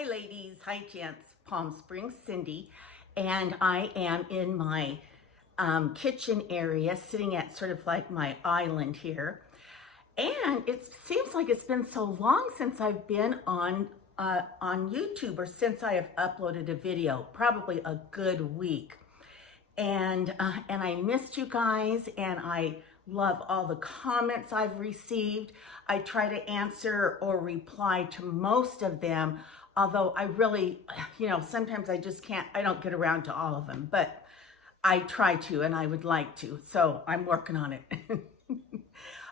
Hi ladies, hi gents, Palm Springs Cindy, and I am in my kitchen area sitting at sort of like my island here. And it seems like it's been so long since I've been on YouTube, or since I have uploaded a video, probably a good week. And I missed you guys, and I love all the comments I've received. I try to answer or reply to most of them, although I really, sometimes I just can't, I don't get around to all of them, but I try to, and I would like to, so I'm working on it.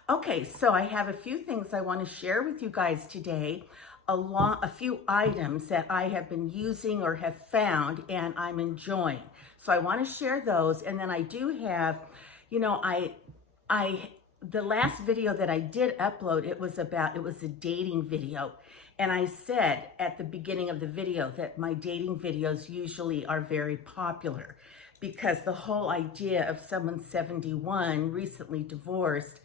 Okay, so I have a few things I want to share with you guys today, a few items that I have been using or have found and I'm enjoying. So I want to share those, and then I do have, the last video that I did upload, it was a dating video. And I said at the beginning of the video that my dating videos usually are very popular because the whole idea of someone 71, recently divorced,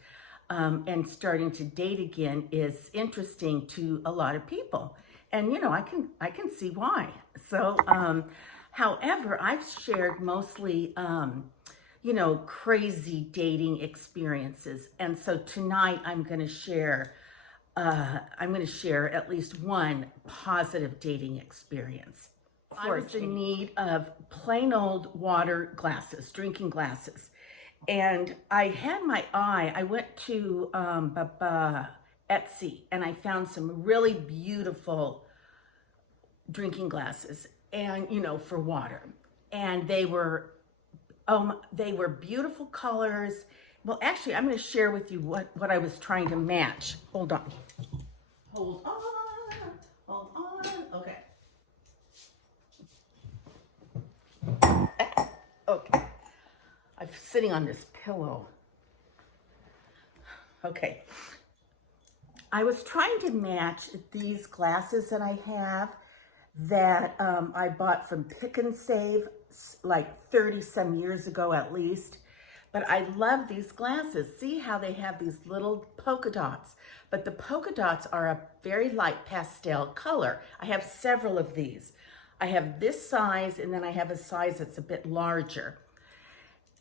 and starting to date again is interesting to a lot of people. And, I can see why. So, however, I've shared mostly, crazy dating experiences. And so tonight I'm going to share at least one positive dating experience. I was in need of plain old water glasses, drinking glasses. And I had my eye, I went to Etsy, and I found some really beautiful drinking glasses, and for water. And they were beautiful colors. Well, actually, I'm going to share with you what I was trying to match. Hold on. Okay. Okay. I'm sitting on this pillow. Okay. I was trying to match these glasses that I have that I bought from Pick and Save like 30 some years ago at least. But I love these glasses. See how they have these little polka dots, but the polka dots are a very light pastel color. I have several of these. I have this size, and then I have a size that's a bit larger.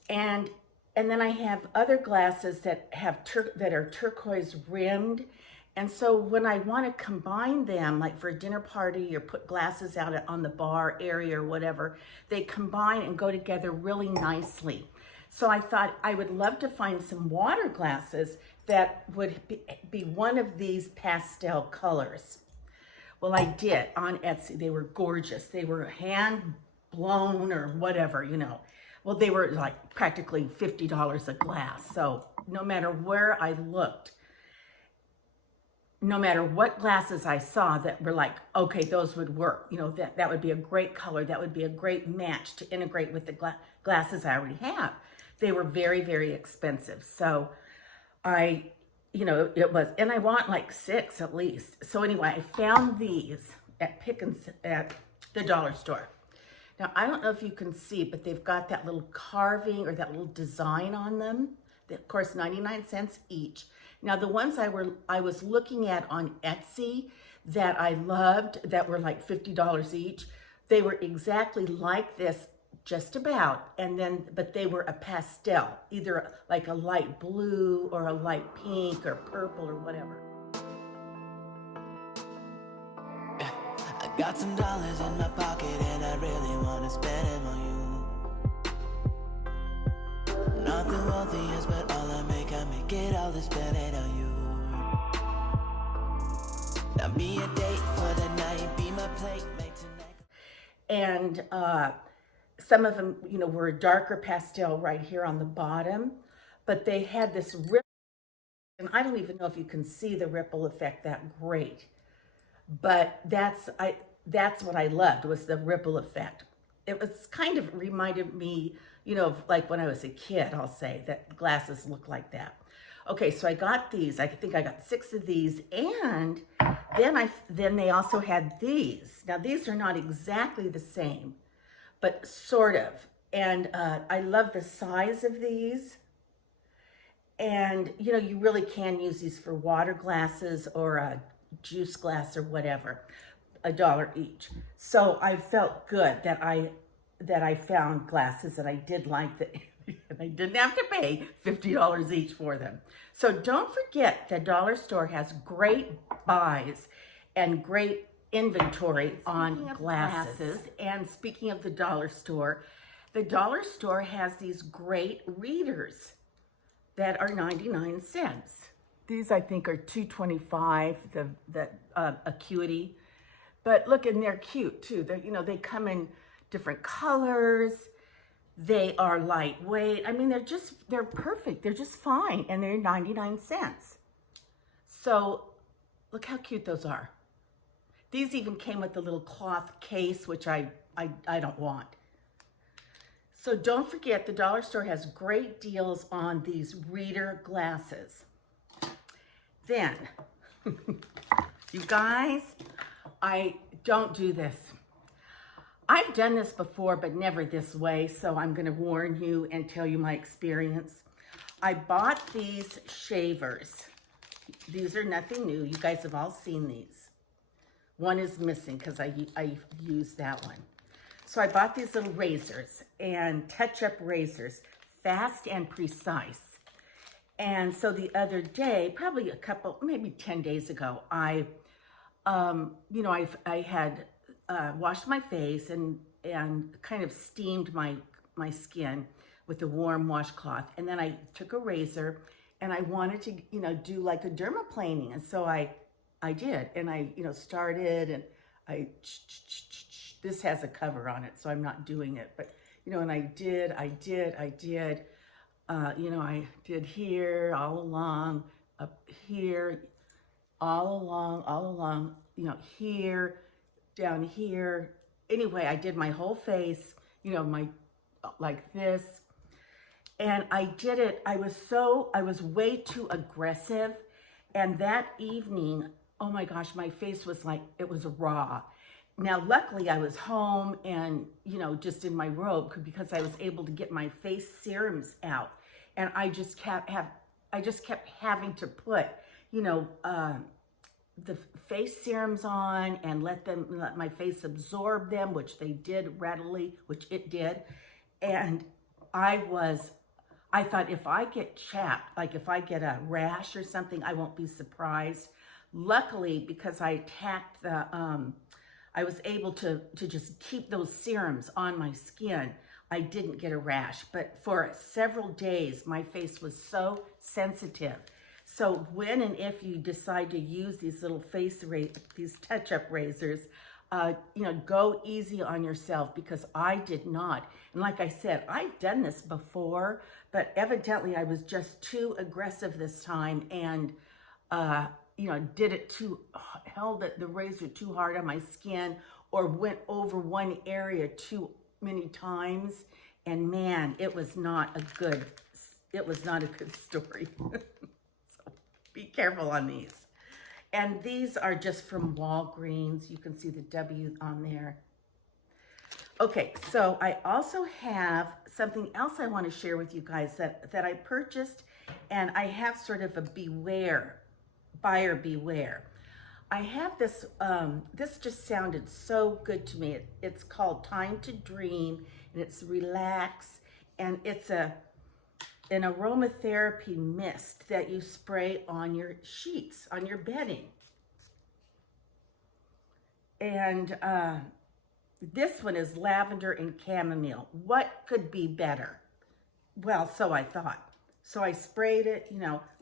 And then I have other glasses that are turquoise rimmed. And so when I want to combine them, like for a dinner party or put glasses out on the bar area or whatever, they combine and go together really nicely. So I thought I would love to find some water glasses that would be one of these pastel colors. Well, I did on Etsy. They were gorgeous. They were hand blown or whatever, Well, they were like practically $50 a glass. So no matter where I looked, no matter what glasses I saw that were like, okay, those would work. That would be a great color. That would be a great match to integrate with the glasses I already have. They were very, very expensive. So it was, and I want like 6 at least. So anyway, I found these at at the dollar store. Now, I don't know if you can see, but they've got that little carving or that little design on them. Of course, 99 cents each. Now, the ones I was looking at on Etsy that I loved, that were like $50 each, they were exactly like this, just about, but they were a pastel, either like a light blue or a light pink or purple or whatever. I got some dollars in my pocket and I really want to spend them on you. Not the wealthiest, but all I make it all to spend it on you. Now be a date for the night, be my plate, make tonight. And some of them, were a darker pastel right here on the bottom, but they had this ripple, and I don't even know if you can see the ripple effect that great. But that's what I loved, was the ripple effect. It was kind of reminded me, of like when I was a kid, I'll say, that glasses look like that. Okay, so I got these. I think I got 6 of these, and then they also had these. Now these are not exactly the same, but sort of. And I love the size of these. And you really can use these for water glasses or a juice glass or whatever. $1 each. So I felt good that I found glasses that I did like that and I didn't have to pay $50 each for them. So don't forget the dollar store has great buys and great inventory on glasses. And speaking of the dollar store has these great readers that are 99 cents. These I think are $2.25, the Acuity. But look, and they're cute too. They come in different colors. They are lightweight. I mean, they're perfect. They're just fine, and they're 99 cents. So look how cute those are. These even came with a little cloth case, which I don't want. So don't forget, the dollar store has great deals on these reader glasses. Then, you guys, I don't do this. I've done this before, but never this way, so I'm gonna warn you and tell you my experience. I bought these shavers. These are nothing new. You guys have all seen these. One is missing because I used that one. So I bought these little razors and touch-up razors, fast and precise. And so the other day, probably maybe 10 days ago, I had washed my face and kind of steamed my skin with a warm washcloth. And then I took a razor and I wanted to, do like a dermaplaning. And so I did. And I, started and this has a cover on it, so I'm not doing it. But, and I did. I did here, all along, up here, all along, here, down here. Anyway, I did my whole face, like this. And I did it, I was way too aggressive. And that evening, oh my gosh, my face was like, it was raw. Now, luckily I was home and, just in my robe because I was able to get my face serums out. And I just kept having to put, the face serums on and let my face absorb them, which they did readily, which it did. And I thought if I get chapped, like if I get a rash or something, I won't be surprised. Luckily, because I tacked I was able to just keep those serums on my skin. I didn't get a rash, but for several days, my face was so sensitive. So when and if you decide to use these little these touch-up razors, go easy on yourself because I did not. And like I said, I've done this before, but evidently I was just too aggressive this time and, held the razor too hard on my skin or went over one area too many times. And man, it was not a good story. So be careful on these. And these are just from Walgreens. You can see the W on there. Okay, so I also have something else I want to share with you guys that I purchased, and I have sort of a buyer beware. I have this, this just sounded so good to me. It's called Time to Dream, and it's relax, and it's an aromatherapy mist that you spray on your sheets, on your bedding. And this one is lavender and chamomile. What could be better? Well, so I thought. So I sprayed it,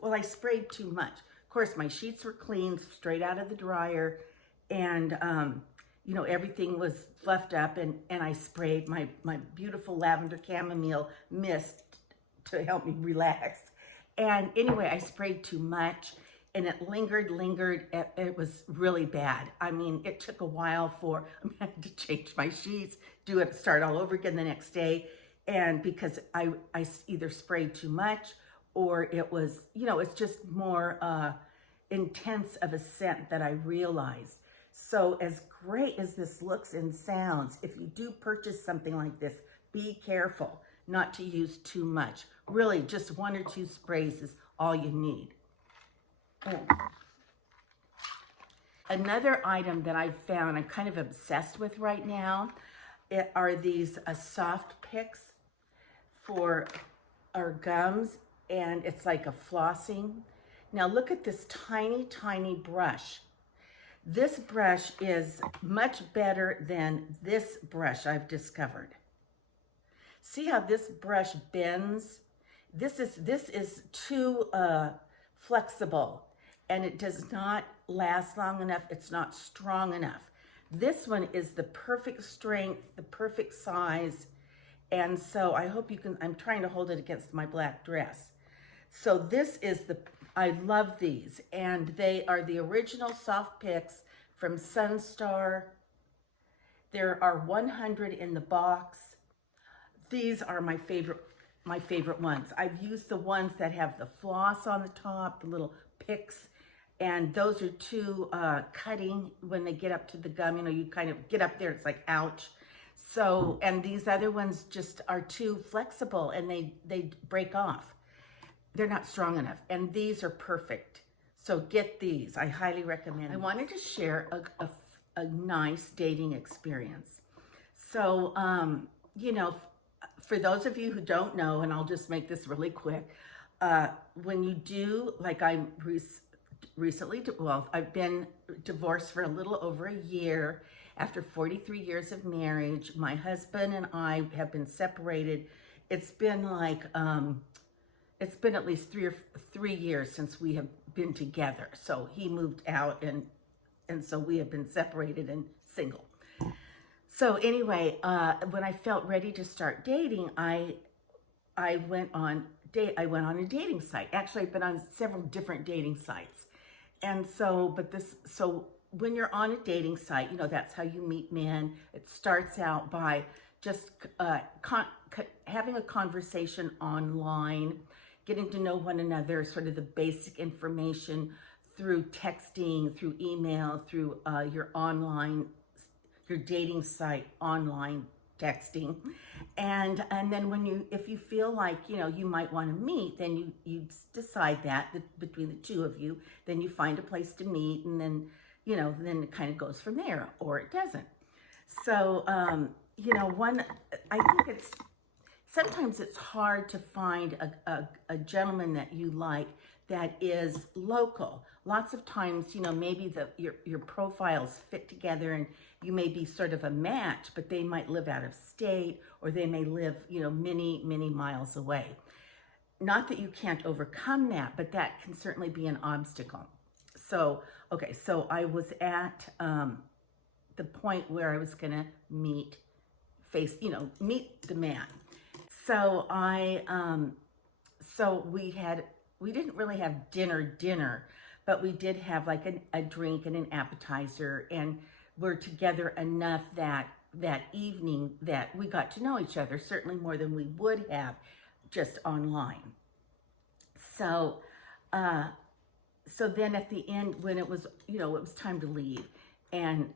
I sprayed too much. Of course, my sheets were clean, straight out of the dryer, and, everything was fluffed up, and I sprayed my beautiful lavender chamomile mist to help me relax. And anyway, I sprayed too much, and it lingered. It was really bad. I mean, it took a while I had to change my sheets, start all over again the next day. And because I either sprayed too much or it was, it's just more intense of a scent that I realized. So as great as this looks and sounds, if you do purchase something like this, be careful not to use too much. Really, just 1 or 2 sprays is all you need. Another item that I've found I'm kind of obsessed with right now are these soft picks for our gums, and it's like a flossing. Now look at this tiny, tiny brush. This brush is much better than this brush I've discovered. See how this brush bends? This is too flexible, and it does not last long enough. It's not strong enough. This one is the perfect strength, the perfect size, and so I hope you can, I'm trying to hold it against my black dress. So this is I love these, and they are the original soft picks from Sunstar. There are 100 in the box. These are my favorite ones. I've used the ones that have the floss on the top, the little picks, and those are too cutting when they get up to the gum. You know, you kind of get up there, it's like, ouch. So, and these other ones just are too flexible, and they break off. They're not strong enough, and these are perfect. So get these, I highly recommend. I wanted to share a nice dating experience. So, you know, for those of you who don't know, and I'll just make this really quick, when you do, like I recently, well, I've been divorced for a little over a year. After 43 years of marriage, my husband and I have been separated. It's been like, it's been at least 3 years since we have been together. So he moved out, and so we have been separated and single. So anyway, when I felt ready to start dating, I went on a dating site. Actually, I've been on several different dating sites. And so, so when you're on a dating site, you know, that's how you meet men. It starts out by just having a conversation online, getting to know one another, sort of the basic information through texting, through email, through your dating site online texting. And then if you feel like, you know, you might want to meet, then you decide that between the two of you, then you find a place to meet, and then, you know, then it kind of goes from there, or it doesn't. So, you know, I think sometimes it's hard to find a gentleman that you like that is local. Lots of times, you know, maybe your profiles fit together and you may be sort of a match, but they might live out of state, or they may live, you know, many, many miles away. Not that you can't overcome that, but that can certainly be an obstacle. So, okay, so I was at the point where I was gonna meet the man. So so we didn't really have dinner, but we did have like a drink and an appetizer, and we're together enough that evening that we got to know each other, certainly more than we would have just online. So, so then at the end, when it was, you know, it was time to leave, and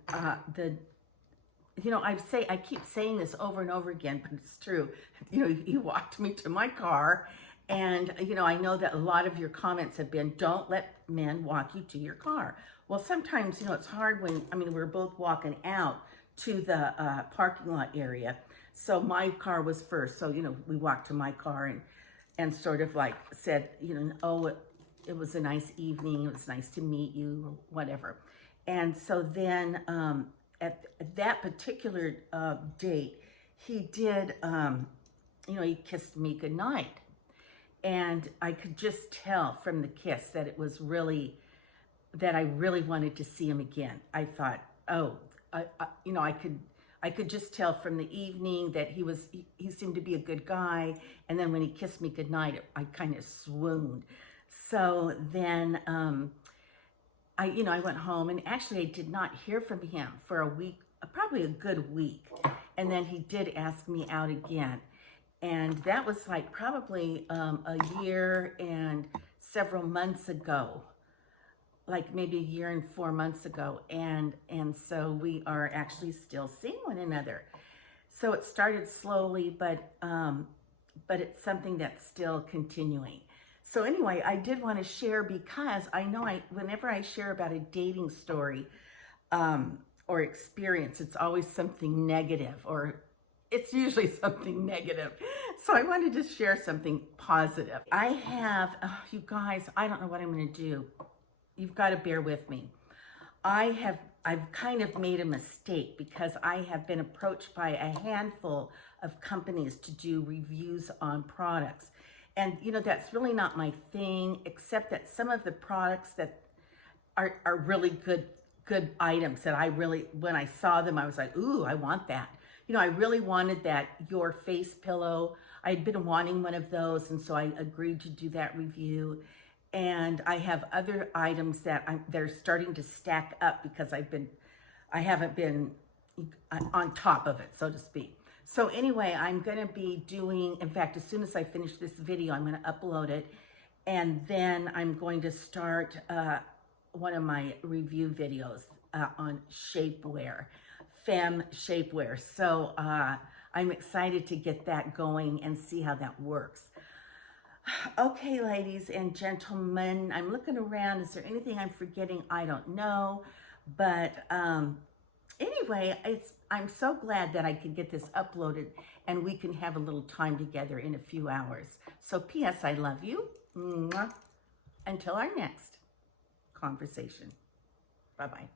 you know, I keep saying this over and over again, but it's true. You know, he walked me to my car, and, you know, I know that a lot of your comments have been, don't let men walk you to your car. Well, sometimes, you know, it's hard when, I mean, we're both walking out to the parking lot area. So my car was first. So, you know, we walked to my car and sort of like said, you know, oh, it was a nice evening. It was nice to meet you, or whatever. And so then at that particular date, he did, you know, he kissed me goodnight. And I could just tell from the kiss that it was really, that I really wanted to see him again. I thought, oh, you know, I could just tell from the evening that he seemed to be a good guy. And then when he kissed me goodnight, I kind of swooned. So then I went home, and actually I did not hear from him for a week, probably a good week. And then he did ask me out again. And that was like probably a year and several months ago, like maybe a year and 4 months ago. And so we are actually still seeing one another. So it started slowly, but it's something that's still continuing. So anyway, I did want to share because I know whenever I share about a dating story or experience, it's always something negative, or it's usually something negative. So I wanted to share something positive. I have, oh, you guys, I don't know what I'm going to do. You've got to bear with me. I've kind of made a mistake because I have been approached by a handful of companies to do reviews on products. And you know, that's really not my thing, except that some of the products that are really good items that I really, when I saw them, I was like, ooh, I want that. You know, I really wanted that Your Face pillow. I'd been wanting one of those, and so I agreed to do that review. And I have other items that they're starting to stack up because I haven't been on top of it, so to speak. So anyway, I'm going to be doing, in fact, as soon as I finish this video, I'm going to upload it. And then I'm going to start one of my review videos on shapewear, femme shapewear. So I'm excited to get that going and see how that works. Okay, ladies and gentlemen, I'm looking around. Is there anything I'm forgetting? I don't know. But anyway, I'm so glad that I could get this uploaded and we can have a little time together in a few hours. So P.S. I love you. Mwah. Until our next conversation. Bye-bye.